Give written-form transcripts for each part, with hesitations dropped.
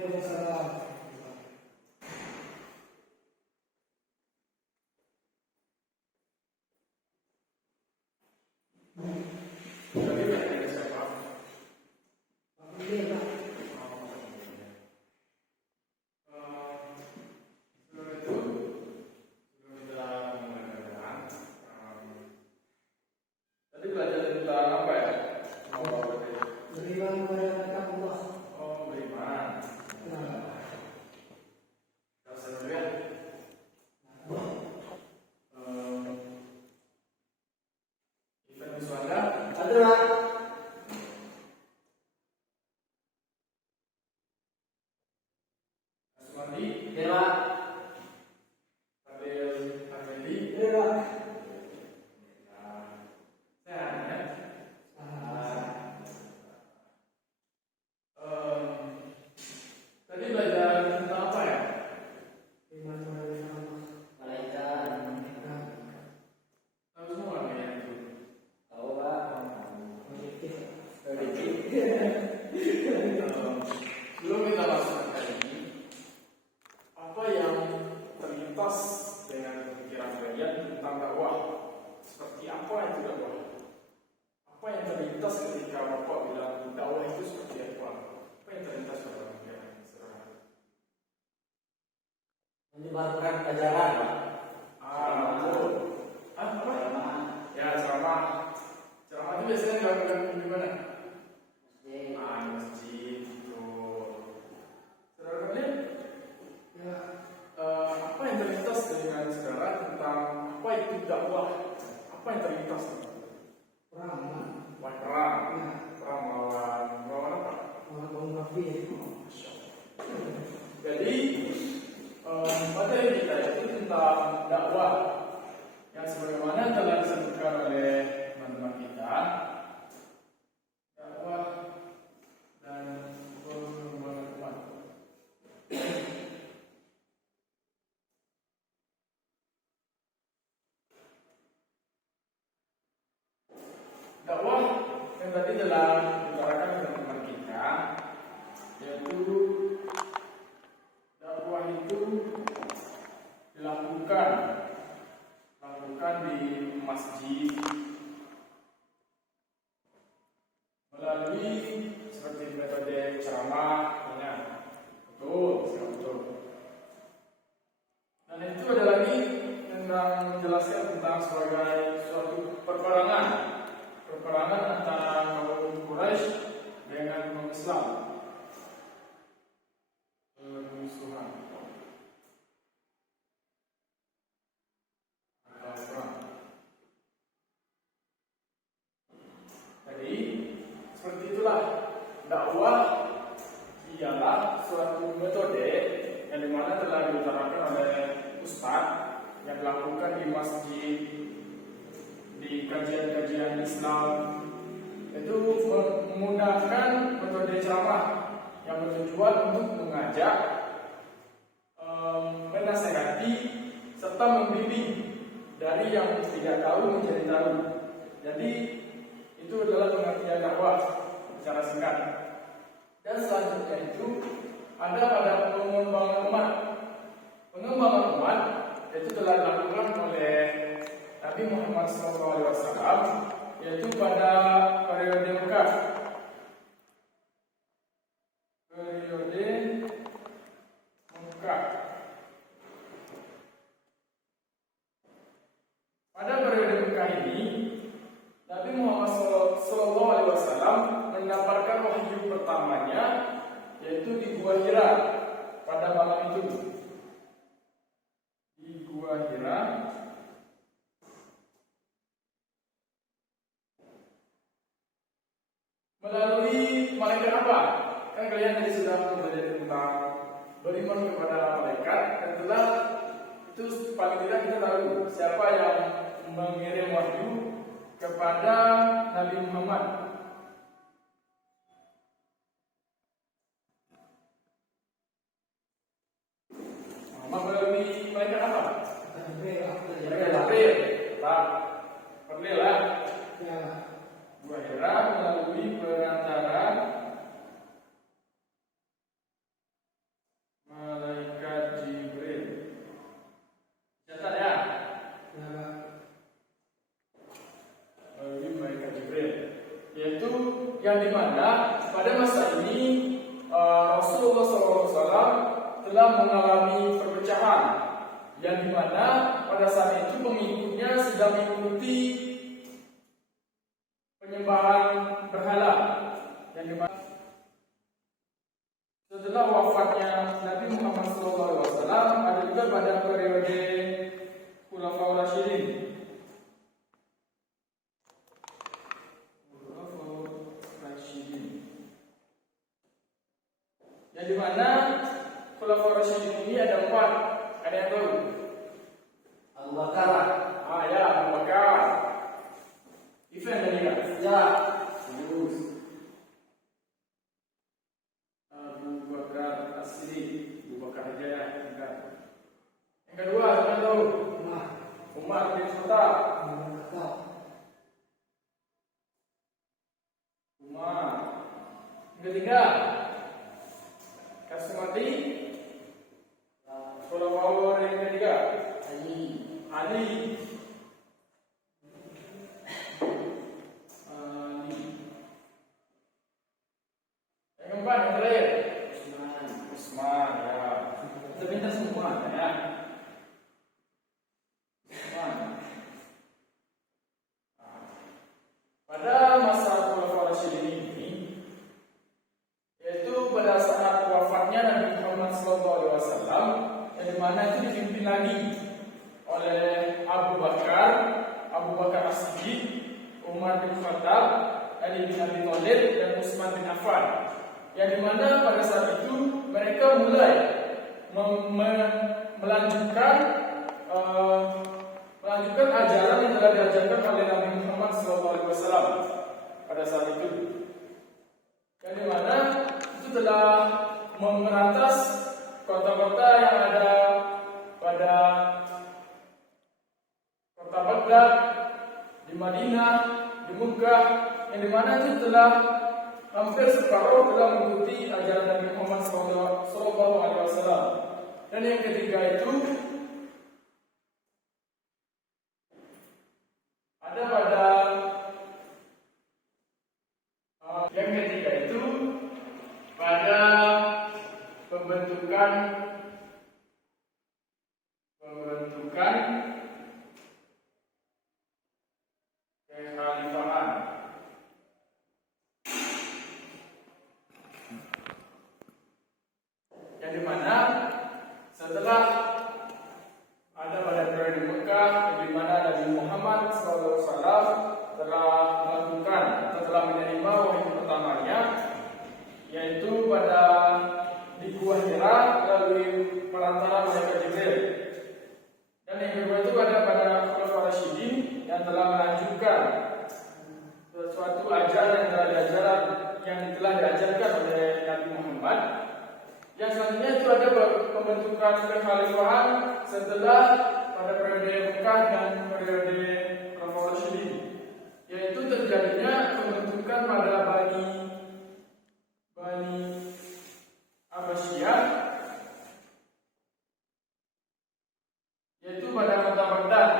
Waalaikumsalam. Tadi ada siapa? Ini Pak. Sebelum itu, sebelum kita mulai belajar, tadi belajar tentang apa ya? Beriman kepada Allah. Oh, beriman. Nah, Rasa dulu ya. Event Wiswanda. ada Pak. Asmandi. Ya Pak. Fadil Afendi. Ya Pak. Sehat ya? Tadi belajar tentang apa ya? Beriman kepada Allah. Malaikat. Tahu semua nggak ya itu? Tahu Pak? Sebelum kita masuk ke kali ini, apa yang terlintas dengan pikiran kalian tentang dakwah? Seperti apa itu dakwah? Apa yang terlintas ketika Bapak bilang dakwah itu seperti apa? Apa yang terlintas pada pikiran saudara? Menyebarkan ajaran Pak. Betul. Apa? Ya, ceramah. Ceramah itu biasanya dilakukan di mana? Masjid. Di masjid gitu. Saudara kalian, Ya, apa yang terlintas dengan saudara tentang apa itu dakwah? Apa yang terlintas? perang. Wah, perang. Ya, Perang melawan apa? orang kaum kafir. Jadi materi kita itu tentang dakwah yang sebagaimana telah disebutkan oleh teman-teman kita, dakwah dan pengembangan umat. Dakwah yang tadi telah diutarakan oleh teman-teman kita, yaitu dakwah itu dilakukan di masjid melalui seperti metode ceramah, betul, sangat betul. Dan itu ada lagi tentang menjelaskan tentang sebagai suatu perperangan antara kaum Quraisy dengan kaum Islam. Permusuhan atau perang. Jadi seperti itulah dakwah ialah suatu metode yang dimana telah diutarakan oleh Ustadz yang dilakukan di masjid, di kajian-kajian Islam, itu menggunakan metode ceramah yang bertujuan untuk mengajak, menasehati serta membimbing dari yang tidak tahu menjadi tahu. Jadi itu adalah pengertian dakwah secara singkat. Dan selanjutnya itu ada pada pengembangan umat. Pengembangan umat itu telah dilakukan oleh Nabi Muhammad SAW, yaitu pada periode Mekah. Pada periode Mekah ini, Nabi Muhammad SAW mendapatkan wahyu pertamanya, yaitu di Gua Hira pada malam itu. Di Gua Hira melalui malaikat apa? Kan kalian tadi sudah belajar tentang beriman kepada malaikat, dan telah itu paling tidak kita tahu siapa yang mengirim wahyu kepada Nabi Muhammad. Melalui malaikat apa? Malaikat Jibril. Pak, pernah lah. Ya, Gua Hira melalui perantara yang dimana pada masa ini Rasulullah SAW telah mengalami perpecahan, yang dimana pada saat itu pengikutnya sedang mengikuti penyembahan berhala, yang dimana setelah wafatnya Nabi Muhammad SAW ada juga pada periode Khulafaur Rasyidin. Yang dimana Khulafaur Rasyidin ini ada 4. Ada yang tahu? Abu Bakar. Ya, Abu Bakar. Event tadi kan? Ya. Terus. Abu Bakar As-Siddiq. Abu Bakar aja ya. Yang kedua, siapa yang tahu? Umar bin Khattab. Umar. Yang ketiga, Kasumati. Khulafaur yang ketiga, Ali. Ali. Yang keempat, yang terakhir, Utsman. Ya. Kita minta semua ya. Utsman. Pada masa Khulafaur Rasyidin ini, yaitu pada saat wafatnya Nabi Muhammad SAW, yang dimana itu dipimpin lagi oleh Abu Bakar As-Siddiq, Umar bin Khattab, Ali bin Abi Thalib, dan Utsman bin Affan. Yang dimana pada saat itu mereka mulai melanjutkan ajaran yang telah diajarkan oleh Nabi Muhammad SAW pada saat itu. Yang dimana itu telah memerantas kota-kota yang ada pada kota Baghdad, di Madinah, di Mekah, yang dimana itu telah hampir separuh telah mengikuti ajaran Nabi Muhammad SAW. Dan yang ketiga itu ada pada pada pembentukan kekhalifahan. Yang dimana setelah ada pada periode Mekah, di mana Nabi Muhammad SAW telah melakukan atau telah menerima wahyu pertamanya, yaitu pada di Gua Hira melalui perantara malaikat Jibril. Dan yang kedua itu ada pada Khulafaur Rasyidin yang telah melanjutkan suatu ajaran yang telah diajarkan oleh Nabi Muhammad. Yang selanjutnya itu ada pembentukan kekhalifahan setelah pada periode Mekah dan periode Khulafaur Rasyidin, yaitu terjadinya pembentukan pada Bani Abbasiyah, yaitu pada kota Baghdad.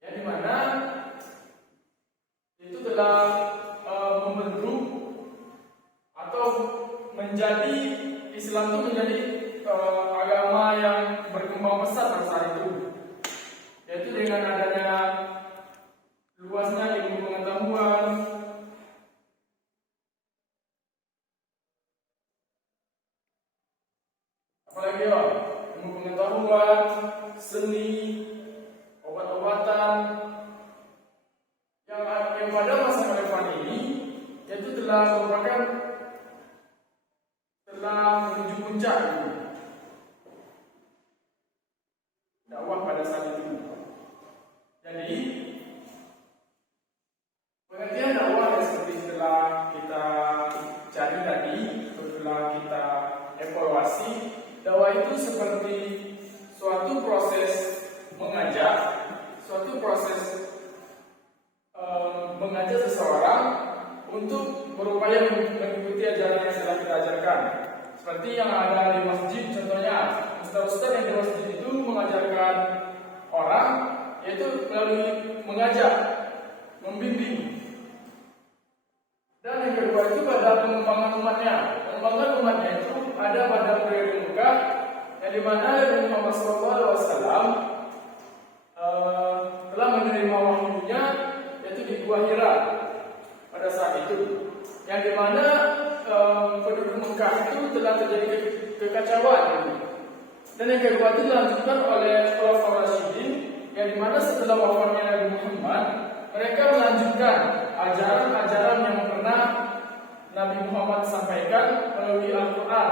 Yang dimana itu telah membentuk atau menjadi Islam itu menjadi agama yang berkembang pesat pada saat itu, yaitu dengan adanya luasnya ilmu pengetahuan, apalagi ya, ilmu pengetahuan, seni, obat-obatan, yang pada masa relevan ini yaitu telah menuju puncak dakwah pada saat itu. Jadi pengertian dakwah seperti setelah kita cari tadi, setelah kita evaluasi, dakwah itu seperti suatu proses mengajak seseorang untuk berupaya mengikuti ajaran yang sudah kita ajarkan. Seperti yang ada di masjid, contohnya ustaz-ustaz yang di masjid itu mengajarkan orang, yaitu melalui mengajak, membimbing. Dan yang kedua itu pada pengembangan umatnya. Pengembangan umatnya itu ada pada periode Mekah, yang dimana Nabi Muhammad SAW telah menerima wahyunya, yaitu di Gua Hira pada saat itu. Yang dimana penduduk Mekah itu telah terjadi kekacauan. Dan yang kedua itu dilanjutkan oleh Khulafaur Rasyidin, yang dimana setelah wafatnya Nabi Muhammad, mereka melanjutkan ajaran-ajaran yang pernah Nabi Muhammad sampaikan melalui Al-Quran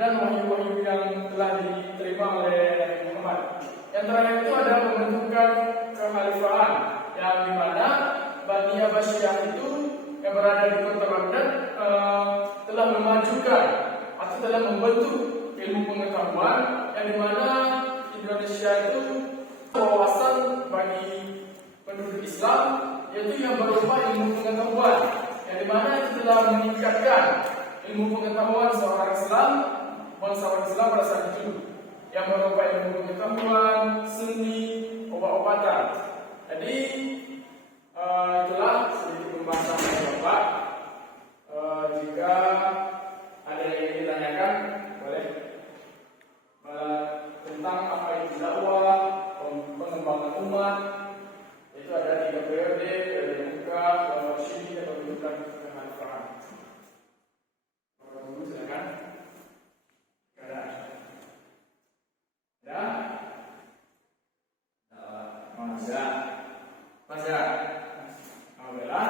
dan wahyu-wahyu yang telah diterima oleh Nabi Muhammad. Yang terakhir itu ada pembentukan kekhalifahan, yang dimana Bani Abbasiyah itu yang berada di kota Baghdad telah memajukan atau telah membentuk ilmu pengetahuan, yang dimana Indonesia itu wawasan bagi penduduk Islam, yaitu yang berupa ilmu pengetahuan, yang dimana itu telah meningkatkan ilmu pengetahuan seorang Islam, bangsawan Islam pada saat itu, yang berupa ilmu pengetahuan, seni, obat-obatan. Jadi itulah sedikit pembahasan dari Bapak. Jika ada yang ingin ditanyakan, boleh. Tentang apa itu dakwah, pengembangan umat, itu ada 3 periode, periode Mekah, Khulafaur Rasyidin, dan pembentukan kekhalifahan. Dulu silakan. Ada? Ada? Masa? Alhamdulillah.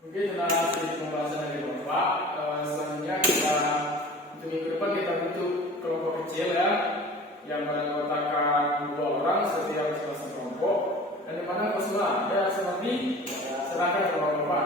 Mungkin telah sedikit pembahasan dari Bapak. Selanjutnya kita untuk minggu depan kita bentuk kelompok kecil ya, yang beranggotakan 2 orang setiap masing-masing kelompok, dan dimana kelas ya seperti serahkan kepada Bapak.